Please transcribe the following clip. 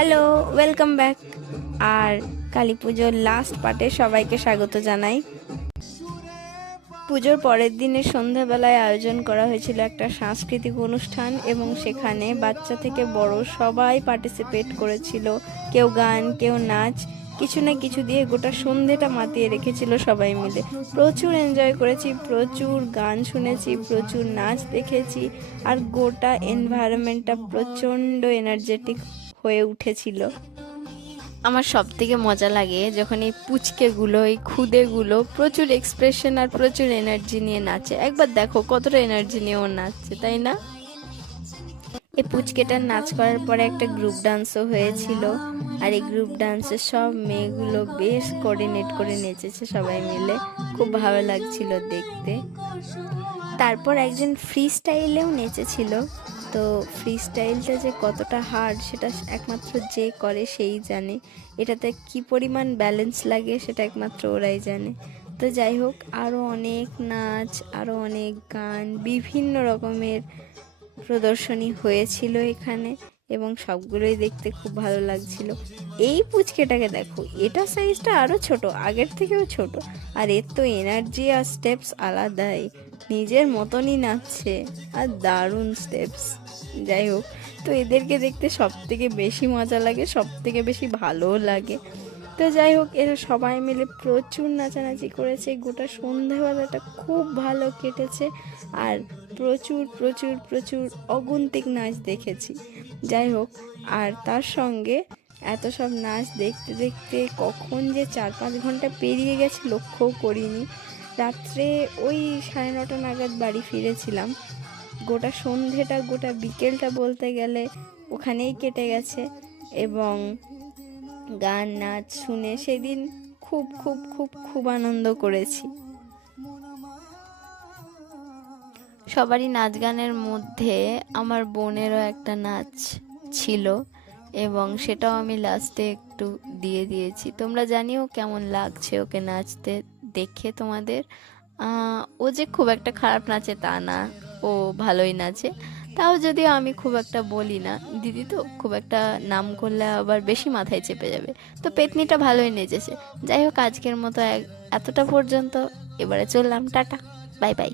Hello, welcome back. আর কালী পুজোর last পার্টে সবাইকে স্বাগত জানাই। পুজোর পরের দিনে সন্ধ্যাবেলায় আয়োজন করা হয়েছিল একটা সাংস্কৃতিক অনুষ্ঠান এবং সেখানে বাচ্চা থেকে বড় সবাই পার্টিসিপেট করেছিল। কেউ গান, কেউ নাচ, কিছু না কিছু দিয়ে গোটা সন্ধেটা মাতিয়ে রেখেছিল সবাই মিলে। প্রচুর এনজয় করেছি, প্রচুর গান শুনেছি, প্রচুর নাচ দেখেছি, আর গোটা এনভায়রনমেন্টটা প্রচণ্ড এনার্জেটিক হয়ে উঠেছিল। আমার সব থেকে মজা লাগে যখন এই পুচকেগুলো, এই খুদেগুলো প্রচুর এক্সপ্রেশন আর প্রচুর এনার্জি নিয়ে নাচে। একবার দেখো কতটা এনার্জি নিয়ে ও নাচছে, তাই না? এই পুচকেটার নাচ করার পরে একটা গ্রুপ ডান্সও হয়েছিল, আর এই গ্রুপ ডান্সে সব মেয়েগুলো বেশ কোঅর্ডিনেট করে নেচেছে সবাই মিলে। খুব ভালো লাগছিল দেখতে। তারপর একজন ফ্রি স্টাইলেও নেচেছিল। তো ফ্রি স্টাইলটা যে কতটা হার্ড সেটা একমাত্র যে করে সেই জানে। এটাতে কি পরিমাণ ব্যালেন্স লাগে সেটা একমাত্র ওরাই জানে। তো যাই হোক, আরও অনেক নাচ, আরও অনেক গান, বিভিন্ন রকমের প্রদর্শনী হয়েছিল এখানে, এবং সবগুলোই দেখতে খুব ভালো লাগছিল। এই পুচকেটাকে দেখো, এটা সাইজটা আরও ছোট, আগের থেকেও ছোট, আর এর তো এনার্জি আর স্টেপস আলাদাই। নিজের মতনই নাচছে, আর দারুণ স্টেপস। যাই হোক, তো এদেরকে দেখতে সব থেকে বেশি মজা লাগে, সব থেকে বেশি ভালোও লাগে। তো যাই হোক, এরা সবাই মিলে প্রচুর নাচানাচি করেছে, গোটা সন্ধ্যাবেলাটা খুব ভালো কেটেছে, আর প্রচুর প্রচুর প্রচুর অগুন্তিক নাচ দেখেছি। যাই হোক, আর তার সঙ্গে এত সব নাচ দেখতে দেখতে কখন যে 4-5 ঘন্টা পেরিয়ে গেছে লক্ষ্যও করিনি। রাত্রে ওই 9:30 নাগাদ বাড়ি ফিরেছিলাম। গোটা সন্ধেটা, গোটা বিকেলটা বলতে গেলে ওখানেই কেটে গেছে, এবং গান নাচ শুনে সেদিন খুব খুব খুব খুব আনন্দ করেছি। সবারই নাচ গানের মধ্যে আমার বোনেরও একটা নাচ ছিল, এবং সেটাও আমি লাস্টে একটু দিয়ে দিয়েছি। তোমরা জানিও কেমন লাগছে ওকে নাচতে দেখে তোমাদের। ও যে খুব একটা খারাপ নাচে তা না, ও ভালোই নাচে। তাও যদিও আমি খুব একটা বলি না, দিদি তো খুব একটা নাম করলে আবার বেশি মাথায় চেপে যাবে। তো পেতনিটা ভালোই নেচেছে। যাই হোক, আজকের মতো এতটা পর্যন্ত। এবারে চললাম, টাটা, বাই বাই।